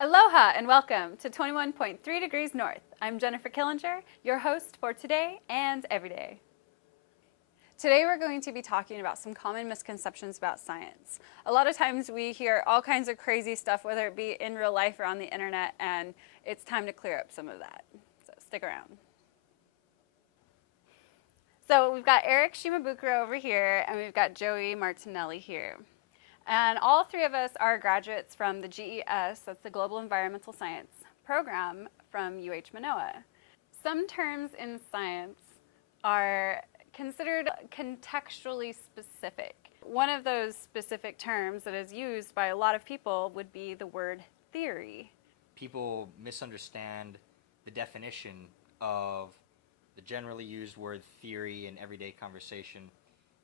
Aloha and welcome to 21.3 Degrees North. I'm Jennifer Killinger, your host for today and every day. Today we're going to be talking about some common misconceptions about science. A lot of times we hear all kinds of crazy stuff, whether it be in real life or on the internet, and it's time to clear up some of that. So stick around. So we've got Eric Shimabukuro over here, and we've got Joey Martinelli here. And all three of us are graduates from the GES, that's the Global Environmental Science program from Manoa. Some terms in science are considered contextually specific. One of those specific terms that is used by a lot of people would be the word theory. People misunderstand the definition of the generally used word theory in everyday conversation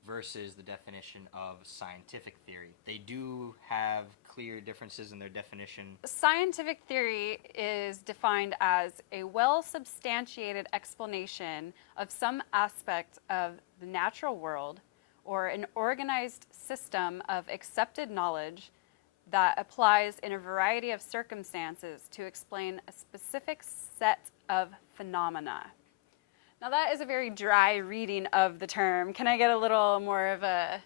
versus the definition of scientific theory. They do have clear differences in their definition. Scientific theory is defined as a well-substantiated explanation of some aspect of the natural world or an organized system of accepted knowledge that applies in a variety of circumstances to explain a specific set of phenomena. Now that is a very dry reading of the term. Can I get a little more of a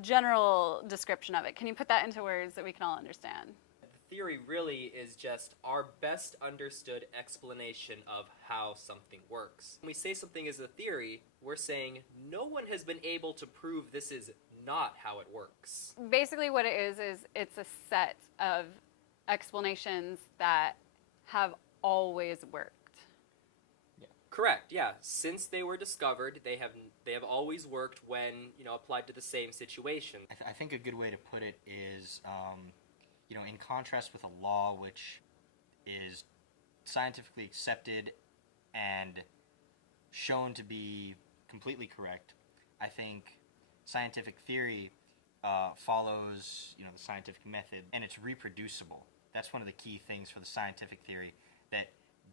general description of it? Can you put that into words that we can all understand? The theory really is just our best understood explanation of how something works. When we say something is a theory, we're saying no one has been able to prove this is not how it works. Basically what it is it's a set of explanations that have always worked. Correct, yeah. Since they were discovered, they have always worked when, applied to the same situation. I think a good way to put it is, in contrast with a law which is scientifically accepted and shown to be completely correct, I think scientific theory follows, the scientific method, and it's reproducible. That's one of the key things for the scientific theory that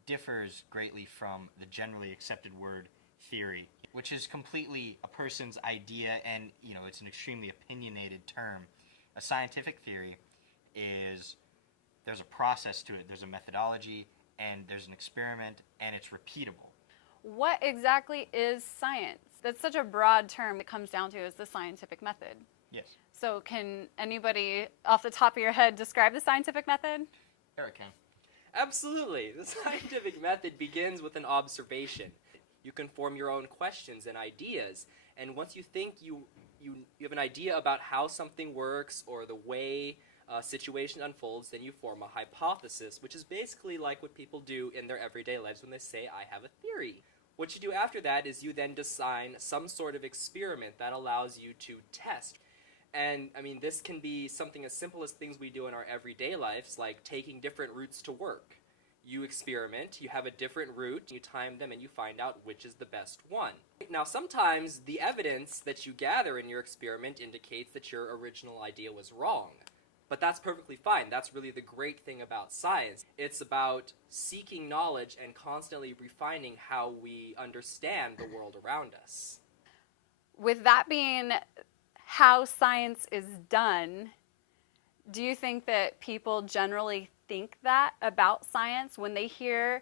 differs greatly from the generally accepted word theory, which is completely a person's idea, and it's an extremely opinionated term. A scientific theory is there's a process to it, there's a methodology, and there's an experiment, and it's repeatable. What exactly is science? That's such a broad term. It comes down to is the scientific method. Yes. So can anybody off the top of your head describe the scientific method? Eric can. Absolutely. The scientific method begins with an observation. You can form your own questions and ideas, and once you think you have an idea about how something works or the way a situation unfolds, then you form a hypothesis, which is basically like what people do in their everyday lives when they say, I have a theory. What you do after that is you then design some sort of experiment that allows you to test. And, this can be something as simple as things we do in our everyday lives, like taking different routes to work. You experiment, you have a different route, you time them, and you find out which is the best one. Now, sometimes the evidence that you gather in your experiment indicates that your original idea was wrong. But that's perfectly fine. That's really the great thing about science. It's about seeking knowledge and constantly refining how we understand the world around us. With that being how science is done, do you think that people generally think that about science when they hear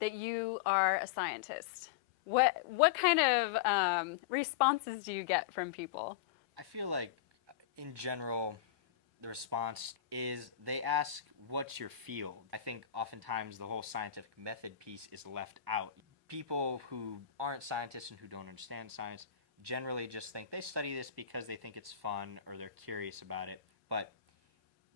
that you are a scientist? What kind of responses do you get from people? I feel like, in general, the response is they ask, what's your field? I think oftentimes the whole scientific method piece is left out. People who aren't scientists and who don't understand science generally just think they study this because they think it's fun or they're curious about it, but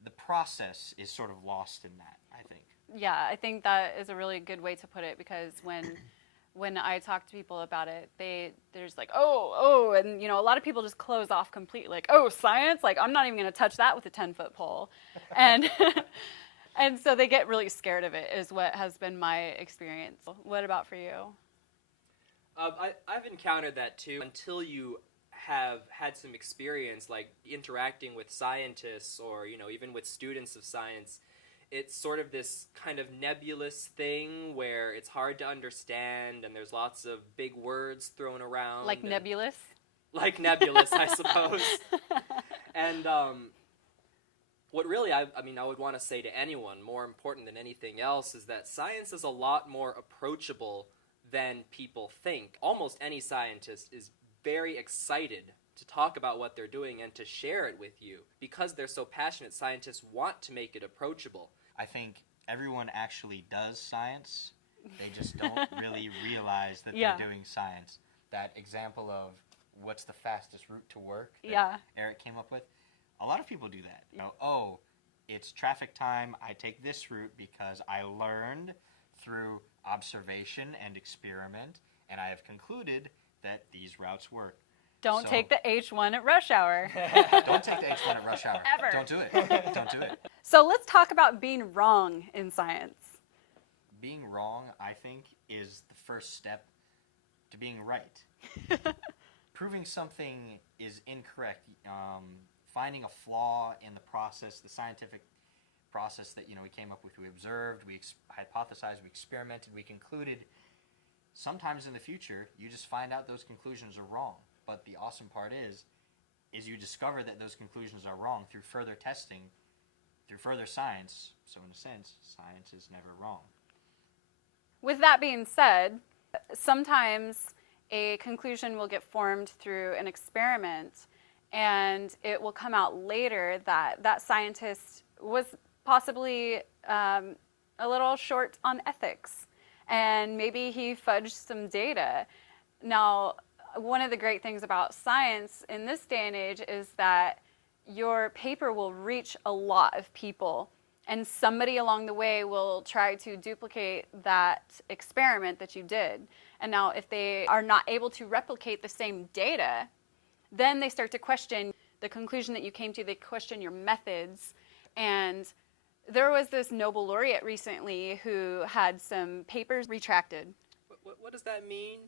the process is sort of lost in that, I think. Yeah, I think that is a really good way to put it, because when I talk to people about it, they're just like, oh, and a lot of people just close off completely, like, oh, science? Like, I'm not even going to touch that with a 10-foot pole. And and so they get really scared of it, is what has been my experience. What about for you? I've encountered that too. Until you have had some experience, like interacting with scientists or, even with students of science, it's sort of this kind of nebulous thing where it's hard to understand and there's lots of big words thrown around. Like nebulous? Like nebulous, I suppose. And What really, I would want to say to anyone, more important than anything else, is that science is a lot more approachable than people think. Almost any scientist is very excited to talk about what they're doing and to share it with you. Because they're so passionate, scientists want to make it approachable. I think everyone actually does science. They just don't really realize that Yeah. they're doing science. That example of what's the fastest route to work that Yeah. Eric came up with, a lot of people do that. You know, oh, it's traffic time, I take this route because I learned through observation and experiment, and I have concluded that these routes work. Don't So- take the H1 at rush hour. Don't take the H1 at rush hour. Ever. Don't do it. Don't do it. So let's talk about being wrong in science. Being wrong, I think, is the first step to being right. Proving something is incorrect, finding a flaw in the process, the scientific process that we came up with, we observed, we hypothesized, we experimented, we concluded. Sometimes in the future, you just find out those conclusions are wrong. But the awesome part is you discover that those conclusions are wrong through further testing, through further science. So in a sense, science is never wrong. With that being said, sometimes a conclusion will get formed through an experiment, and it will come out later that that scientist was possibly a little short on ethics, and maybe he fudged some data. Now, one of the great things about science in this day and age is that your paper will reach a lot of people, and somebody along the way will try to duplicate that experiment that you did. And now if they are not able to replicate the same data, then they start to question the conclusion that you came to. They question your methods. And there was this Nobel laureate recently who had some papers retracted. What does that mean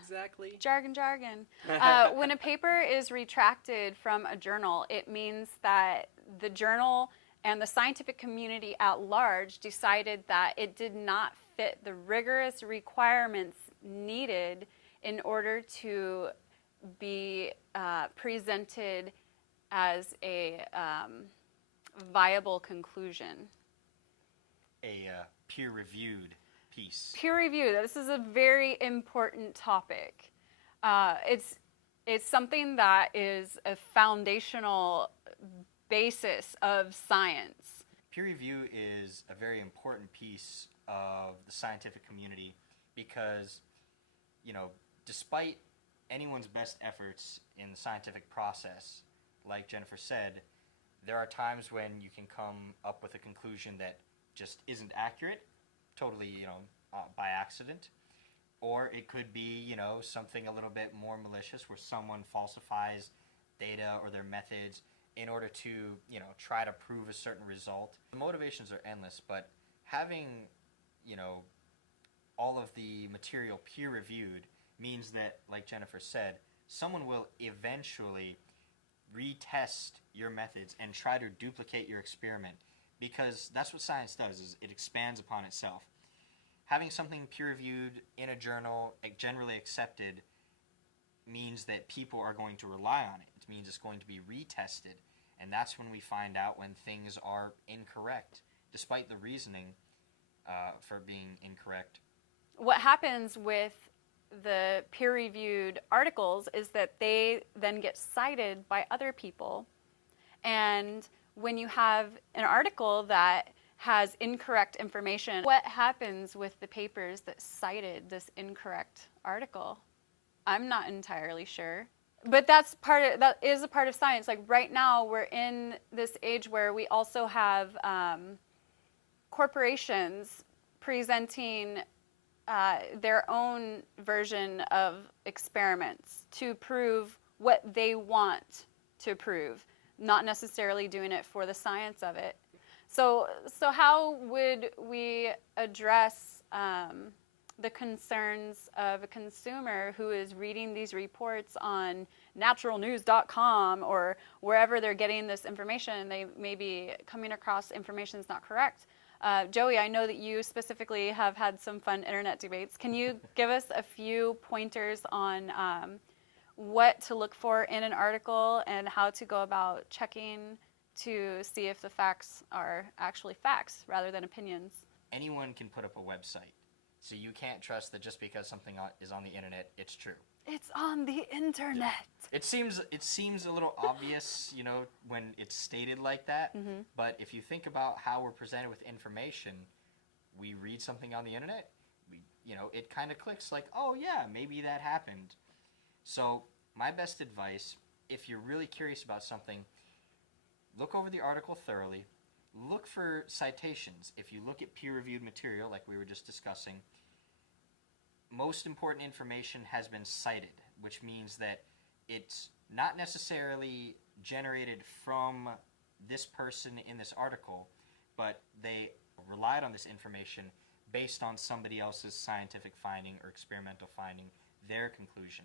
exactly? Jargon. When a paper is retracted from a journal, it means that the journal and the scientific community at large decided that it did not fit the rigorous requirements needed in order to be presented as a viable conclusion. A peer-reviewed piece. Peer review. This is a very important topic. It's something that is a foundational basis of science. Peer review is a very important piece of the scientific community because, despite anyone's best efforts in the scientific process, like Jennifer said, there are times when you can come up with a conclusion that just isn't accurate, totally, by accident. Or it could be, something a little bit more malicious where someone falsifies data or their methods in order to, try to prove a certain result. The motivations are endless, but having, all of the material peer-reviewed means that, like Jennifer said, someone will eventually retest your methods and try to duplicate your experiment, because that's what science does, is it expands upon itself. Having something peer-reviewed in a journal, generally accepted, means that people are going to rely on it. It means it's going to be retested, and that's when we find out when things are incorrect, despite the reasoning for being incorrect. What happens with the peer-reviewed articles is that they then get cited by other people. And when you have an article that has incorrect information, what happens with the papers that cited this incorrect article? I'm not entirely sure. But that is a part of science. Like right now, we're in this age where we also have corporations presenting their own version of experiments to prove what they want to prove, not necessarily doing it for the science of it. So how would we address the concerns of a consumer who is reading these reports on naturalnews.com or wherever they're getting this information? They may be coming across information that's not correct. Joey, I know that you specifically have had some fun internet debates. Can you give us a few pointers on what to look for in an article and how to go about checking to see if the facts are actually facts rather than opinions. Anyone can put up a website, so you can't trust that just because something is on the internet, it's true. It's on the internet. It seems a little obvious, when it's stated like that. Mm-hmm. But if you think about how we're presented with information, we read something on the internet, it kind of clicks like, oh yeah, maybe that happened. So my best advice, if you're really curious about something, look over the article thoroughly. Look for citations. If you look at peer-reviewed material, like we were just discussing, most important information has been cited, which means that it's not necessarily generated from this person in this article, but they relied on this information based on somebody else's scientific finding or experimental finding, their conclusion.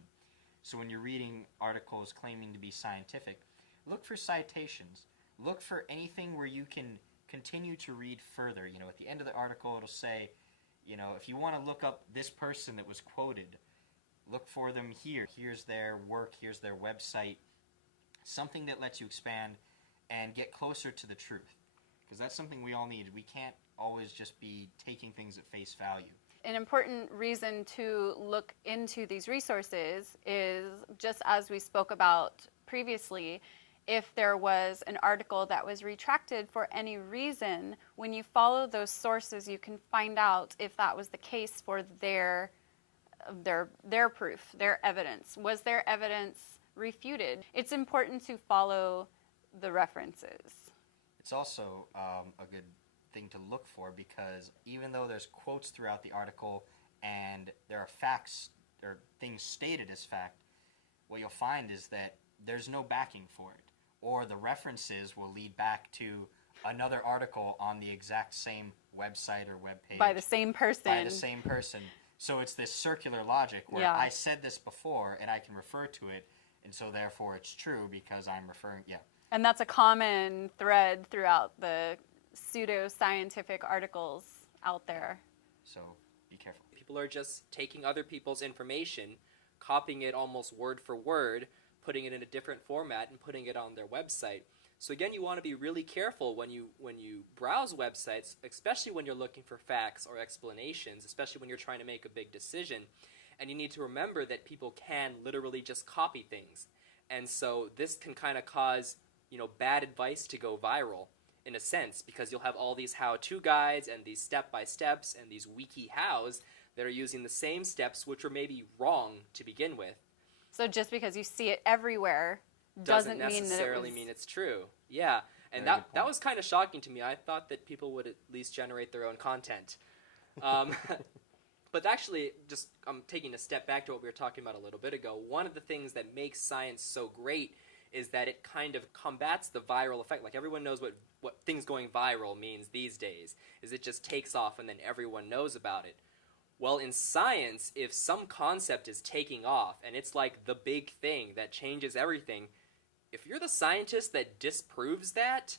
So when you're reading articles claiming to be scientific, look for citations. Look for anything where you can continue to read further. At the end of the article, it'll say, if you want to look up this person that was quoted, look for them here. Here's their work. Here's their website. Something that lets you expand and get closer to the truth. Because that's something we all need. We can't always just be taking things at face value. An important reason to look into these resources is, just as we spoke about previously, if there was an article that was retracted for any reason, when you follow those sources, you can find out if that was the case for their proof, their evidence. Was their evidence refuted? It's important to follow the references. It's also a good thing to look for, because even though there's quotes throughout the article and there are facts or things stated as fact, what you'll find is that there's no backing for it, or the references will lead back to another article on the exact same website or webpage. By the same person. So it's this circular logic where I said this before and I can refer to it, and so therefore it's true because I'm referring, And that's a common thread throughout the pseudo-scientific articles out there. So be careful. People are just taking other people's information, copying it almost word for word, putting it in a different format and putting it on their website. So again, you want to be really careful when you browse websites, especially when you're looking for facts or explanations, especially when you're trying to make a big decision. And you need to remember that people can literally just copy things. And so this can kind of cause, bad advice to go viral in a sense, because you'll have all these how-to guides and these step-by-steps and these wiki hows that are using the same steps, which are maybe wrong to begin with. So just because you see it everywhere doesn't necessarily mean it's true. Yeah, and that was kind of shocking to me. I thought that people would at least generate their own content. But actually, I'm taking a step back to what we were talking about a little bit ago. One of the things that makes science so great is that it kind of combats the viral effect. Like, everyone knows what things going viral means these days, is it just takes off and then everyone knows about it. Well, in science, if some concept is taking off and it's like the big thing that changes everything, if you're the scientist that disproves that,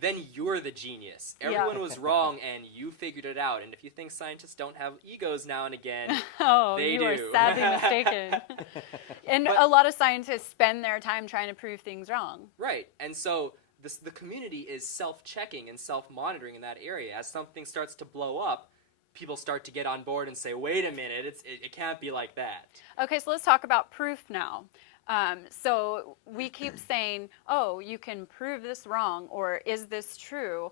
then you're the genius. Everyone was wrong and you figured it out. And if you think scientists don't have egos now and again, they do. You are sadly mistaken. And a lot of scientists spend their time trying to prove things wrong. Right. And so the community is self-checking and self-monitoring in that area. As something starts to blow up, people start to get on board and say, wait a minute, it can't be like that. Okay, so let's talk about proof now. So we keep saying, oh, you can prove this wrong, or is this true?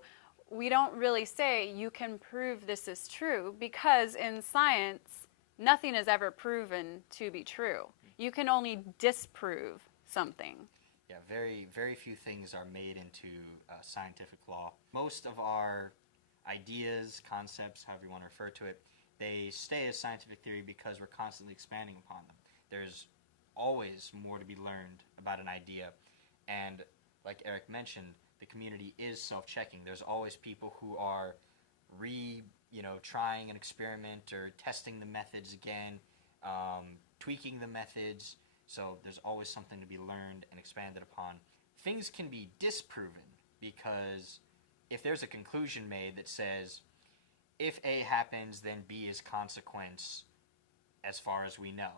We don't really say you can prove this is true, because in science, nothing is ever proven to be true. You can only disprove something. Yeah, very, very few things are made into scientific law. Most of our ideas, concepts, however you want to refer to it, they stay as scientific theory because we're constantly expanding upon them. There's always more to be learned about an idea, and like Eric mentioned, the community is self-checking. There's always people who are trying an experiment or testing the methods again, tweaking the methods, so there's always something to be learned and expanded upon. Things can be disproven because if there's a conclusion made that says, if A happens, then B is consequence, as far as we know.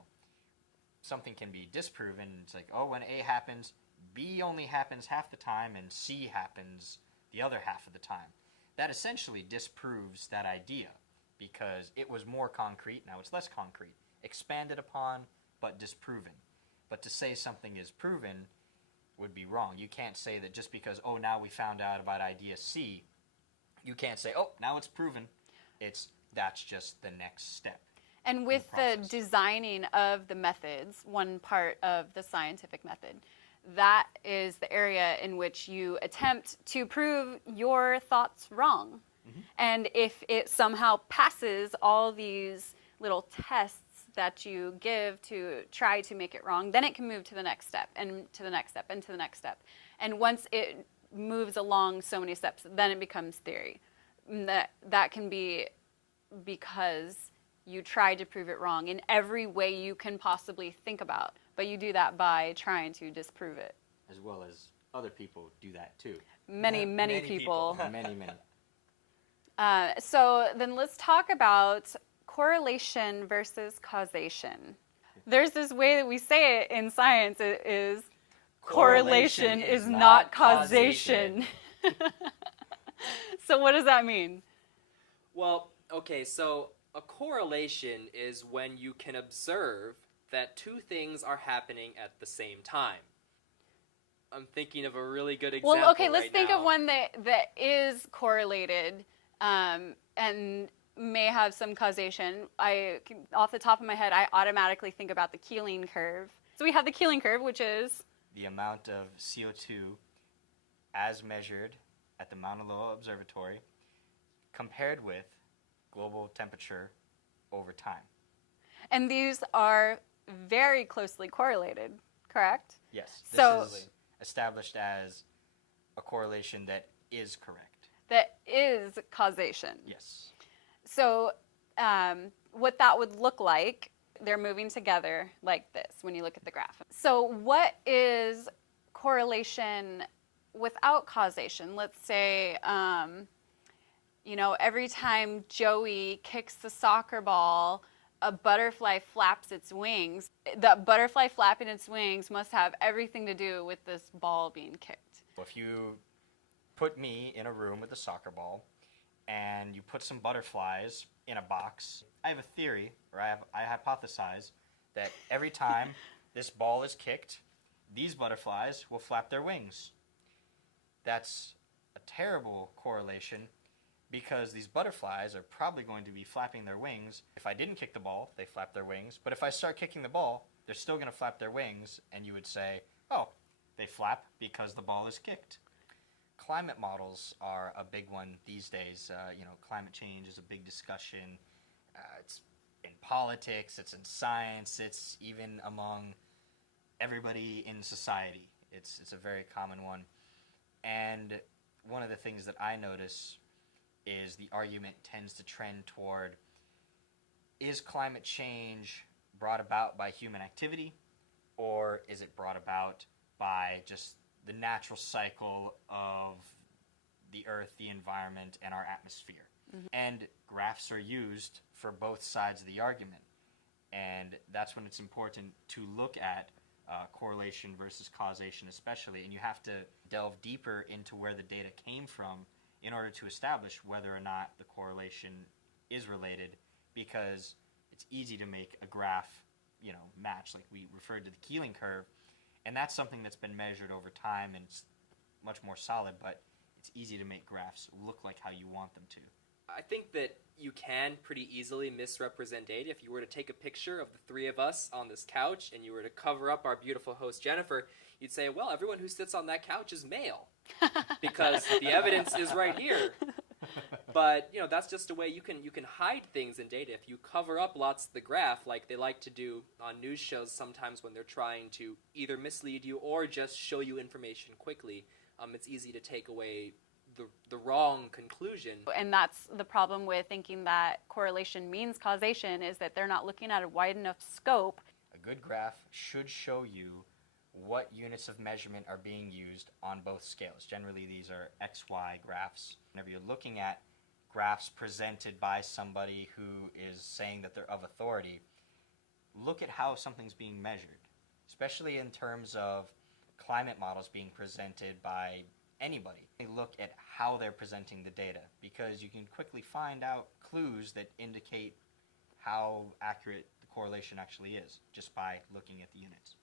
Something can be disproven. It's like, oh, when A happens, B only happens half the time and C happens the other half of the time. That essentially disproves that idea because it was more concrete, now it's less concrete. Expanded upon, but disproven. But to say something is proven would be wrong. You can't say that just because, oh, now we found out about idea C, you can't say, oh, now it's proven. That's just the next step. And with the designing of the methods, one part of the scientific method, that is the area in which you attempt to prove your thoughts wrong. Mm-hmm. And if it somehow passes all these little tests that you give to try to make it wrong, then it can move to the next step and to the next step and to the next step. And once it moves along so many steps, then it becomes theory. That can be because you tried to prove it wrong in every way you can possibly think about. But you do that by trying to disprove it. As well as other people do that too. Many people. Many. So then let's talk about correlation versus causation. There's this way that we say it in science. It is correlation is not causation. So what does that mean? Well, okay, so a correlation is when you can observe that two things are happening at the same time. I'm thinking of a really good example. Well, okay, let's right think now. of one that is correlated and may have some causation. Off the top of my head, I automatically think about the Keeling curve. So we have the Keeling curve, which is the amount of CO2 as measured at the Mauna Loa Observatory compared with global temperature over time. And these are very closely correlated, correct? Yes. So this is established as a correlation that is correct. That is causation. Yes. So what that would look like, they're moving together like this when you look at the graph. So what is correlation without causation? Let's say, every time Joey kicks the soccer ball, a butterfly flaps its wings. The butterfly flapping its wings must have everything to do with this ball being kicked. If you put me in a room with a soccer ball and you put some butterflies in a box, I have a theory, or I hypothesize that every time this ball is kicked, these butterflies will flap their wings. That's a terrible correlation because these butterflies are probably going to be flapping their wings. If I didn't kick the ball, they flap their wings. But if I start kicking the ball, they're still going to flap their wings, and you would say, oh, they flap because the ball is kicked. Climate models are a big one these days. Climate change is a big discussion. It's in politics, it's in science, it's even among everybody in society. It's a very common one. And one of the things that I notice is the argument tends to trend toward, is climate change brought about by human activity, or is it brought about by just the natural cycle of the earth, the environment, and our atmosphere? Mm-hmm. And graphs are used for both sides of the argument. And that's when it's important to look at correlation versus causation especially, and you have to delve deeper into where the data came from in order to establish whether or not the correlation is related, because it's easy to make a graph, match, like we referred to the Keeling curve, and that's something that's been measured over time and it's much more solid, but it's easy to make graphs look like how you want them to. I think that you can pretty easily misrepresent data. If you were to take a picture of the three of us on this couch and you were to cover up our beautiful host Jennifer, you'd say, well, everyone who sits on that couch is male because the evidence is right here. But that's just a way you can hide things in data. If you cover up lots of the graph, like they like to do on news shows sometimes when they're trying to either mislead you or just show you information quickly, it's easy to take away the wrong conclusion. And that's the problem with thinking that correlation means causation, is that they're not looking at a wide enough scope. A good graph should show you what units of measurement are being used on both scales. Generally, these are XY graphs. Whenever you're looking at graphs presented by somebody who is saying that they're of authority, look at how something's being measured, especially in terms of climate models being presented by anybody. They look at how they're presenting the data, because you can quickly find out clues that indicate how accurate the correlation actually is just by looking at the units.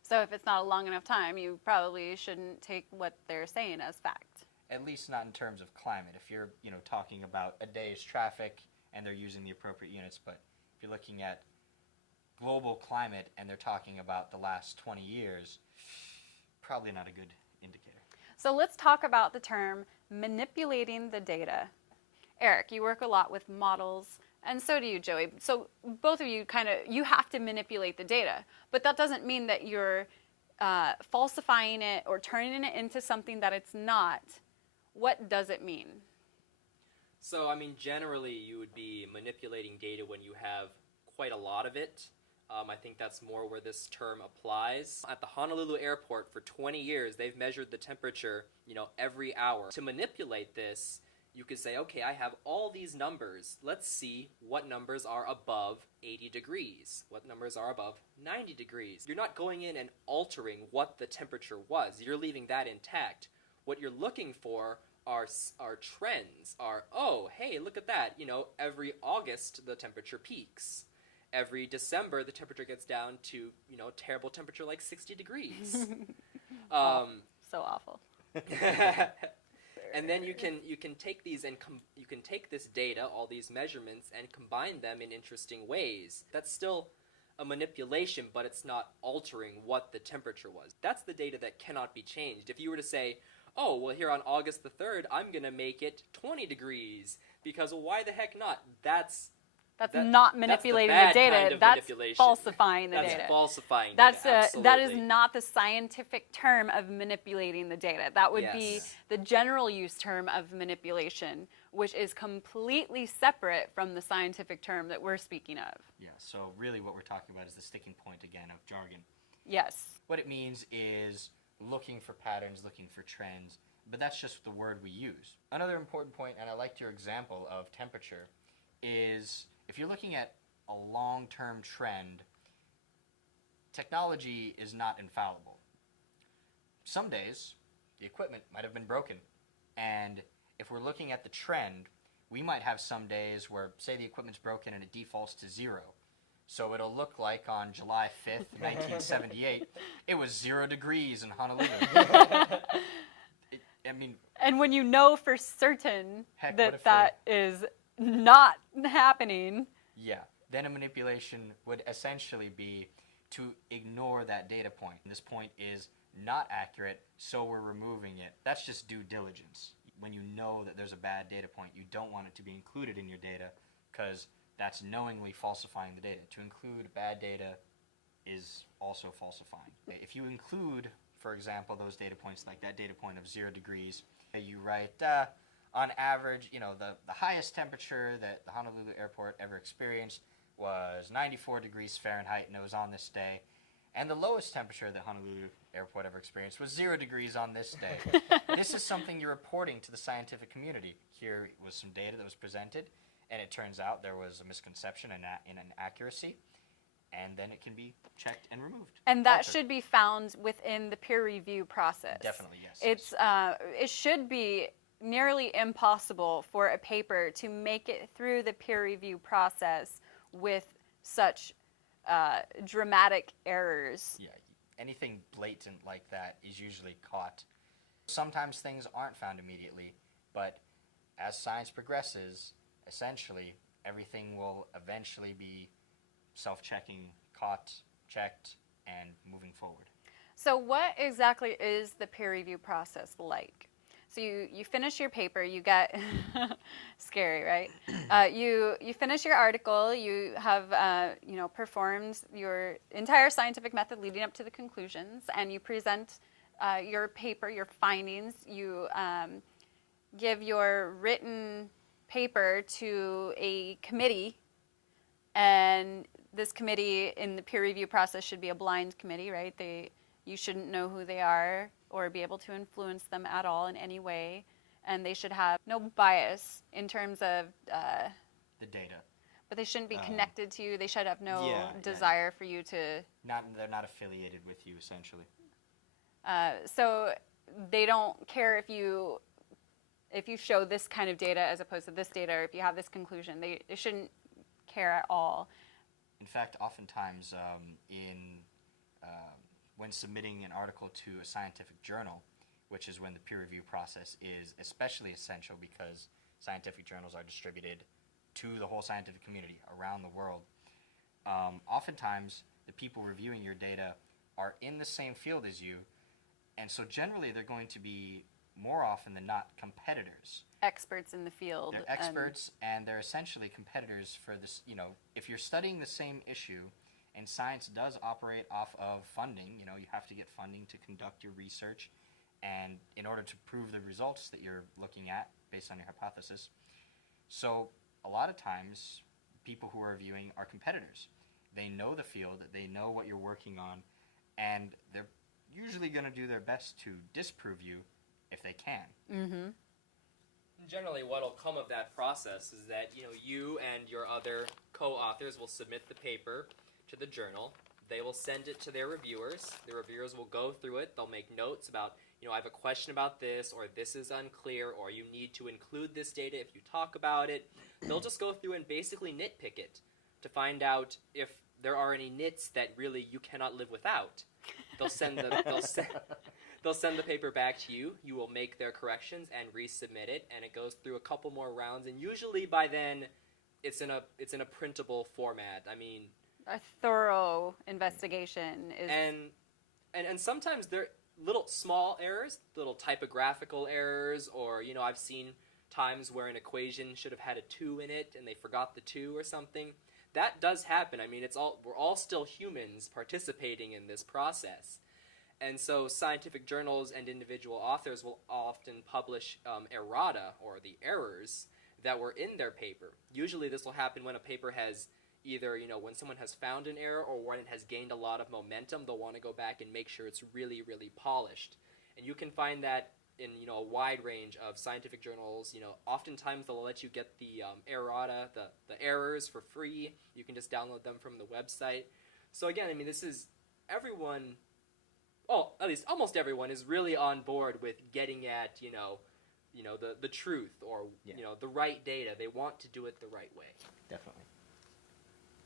So if it's not a long enough time, you probably shouldn't take what they're saying as fact. At least not in terms of climate. If you're, talking about a day's traffic and they're using the appropriate units, but if you're looking at global climate and they're talking about the last 20 years, probably not a good indicator. So let's talk about the term manipulating the data. Eric, you work a lot with models, and so do you, Joey. So both of you you have to manipulate the data, but that doesn't mean that you're falsifying it or turning it into something that it's not. What does it mean? So, generally you would be manipulating data when you have quite a lot of it. I think that's more where this term applies. At the Honolulu airport for 20 years, they've measured the temperature, every hour. To manipulate this, you could say, okay, I have all these numbers. Let's see what numbers are above 80 degrees, what numbers are above 90 degrees. You're not going in and altering what the temperature was. You're leaving that intact. What you're looking for are trends, oh, hey, look at that. Every August, the temperature peaks. Every December, the temperature gets down to, terrible temperature like 60 degrees. So awful. And then you can take these and you can take this data, all these measurements, and combine them in interesting ways. That's still a manipulation, but it's not altering what the temperature was. That's the data that cannot be changed. If you were to say, oh, well, here on August the 3rd, I'm going to make it 20 degrees, because why the heck not? That's not manipulating the data. Kind of that's falsifying the data. That's falsifying data. Absolutely. That is not the scientific term of manipulating the data. That would be the general use term of manipulation, which is completely separate from the scientific term that we're speaking of. Yeah, so really what we're talking about is the sticking point again of jargon. Yes. What it means is looking for patterns, looking for trends, but that's just the word we use. Another important point, and I liked your example of temperature, is if you're looking at a long-term trend, technology is not infallible. Some days, the equipment might have been broken, and if we're looking at the trend, we might have some days where, say, the equipment's broken and it defaults to 0. So it'll look like on July 5th, 1978, it was 0 degrees in Honolulu. And when you know for certain Heck, that is not happening. Yeah, then a manipulation would essentially be to ignore that data point. This point is not accurate, so we're removing it. That's just due diligence. When you know that there's a bad data point, you don't want it to be included in your data, because that's knowingly falsifying the data. To include bad data is also falsifying. If you include, for example, those data points, like that data point of 0 degrees, you write, on average, the highest temperature that the Honolulu airport ever experienced was 94 degrees Fahrenheit, and it was on this day. And the lowest temperature that Honolulu airport ever experienced was 0 degrees on this day. This is something you're reporting to the scientific community. Here was some data that was presented, and it turns out there was a misconception and an inaccuracy, and then it can be checked and removed. And that should be found within the peer review process. Definitely, yes. It should be nearly impossible for a paper to make it through the peer review process with such dramatic errors. Yeah, anything blatant like that is usually caught. Sometimes things aren't found immediately, but as science progresses, essentially everything will eventually be self-checking, caught, checked, and moving forward. So what exactly is the peer review process like? So you finish your paper, you get scary, right? You finish your article, you have performed your entire scientific method leading up to the conclusions, and you present your paper, your findings. You give your written paper to a committee, and this committee in the peer review process should be a blind committee, right? You shouldn't know who they are or be able to influence them at all in any way, and they should have no bias in terms of the data. But they shouldn't be connected to you. They should have no desire for you to. They're not affiliated with you, essentially. So they don't care if you show this kind of data as opposed to this data, or if you have this conclusion. They shouldn't care at all. In fact, oftentimes when submitting an article to a scientific journal, which is when the peer review process is especially essential because scientific journals are distributed to the whole scientific community around the world, oftentimes the people reviewing your data are in the same field as you, and so generally they're going to be, more often than not, competitors. Experts in the field. They're experts, and they're essentially competitors for this. If you're studying the same issue, and science does operate off of funding, you have to get funding to conduct your research, and in order to prove the results that you're looking at based on your hypothesis. So a lot of times, people who are reviewing are competitors. They know the field, they know what you're working on, and they're usually going to do their best to disprove you if they can. Mm-hmm. Generally, what will come of that process is that you and your other co-authors will submit the paper to the journal. They will send it to their reviewers. The reviewers will go through it. They'll make notes about, I have a question about this, or this is unclear, or you need to include this data if you talk about it. They'll just go through and basically nitpick it to find out if there are any nits that really you cannot live without. They'll send the paper back to you. You will make their corrections and resubmit it, and it goes through a couple more rounds. And usually by then, it's in a printable format. I mean, a thorough investigation is. And sometimes they're little small errors, little typographical errors, or I've seen times where an equation should have had a 2 in it and they forgot the 2 or something. That does happen. I mean, we're all still humans participating in this process. And so scientific journals and individual authors will often publish errata, or the errors, that were in their paper. Usually this will happen when a paper has either, when someone has found an error or when it has gained a lot of momentum, they'll want to go back and make sure it's really, really polished. And you can find that in, a wide range of scientific journals. Oftentimes they'll let you get the errata, the errors for free. You can just download them from the website. So again, I mean, this is everyone, at least almost everyone is really on board with getting at, the truth, or, the right data. They want to do it the right way. Definitely.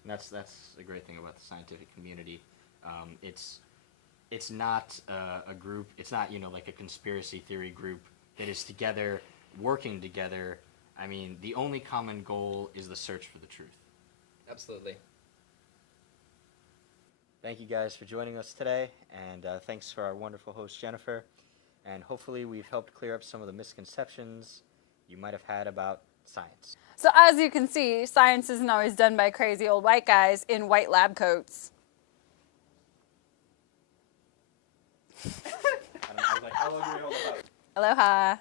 And that's a great thing about the scientific community. It's not a group. It's not like a conspiracy theory group that is together, working together. I mean, the only common goal is the search for the truth. Absolutely. Thank you guys for joining us today, and thanks for our wonderful host Jennifer. And hopefully we've helped clear up some of the misconceptions you might have had about science. So as you can see, science isn't always done by crazy old white guys in white lab coats. I was like, how long do we hold up? Aloha.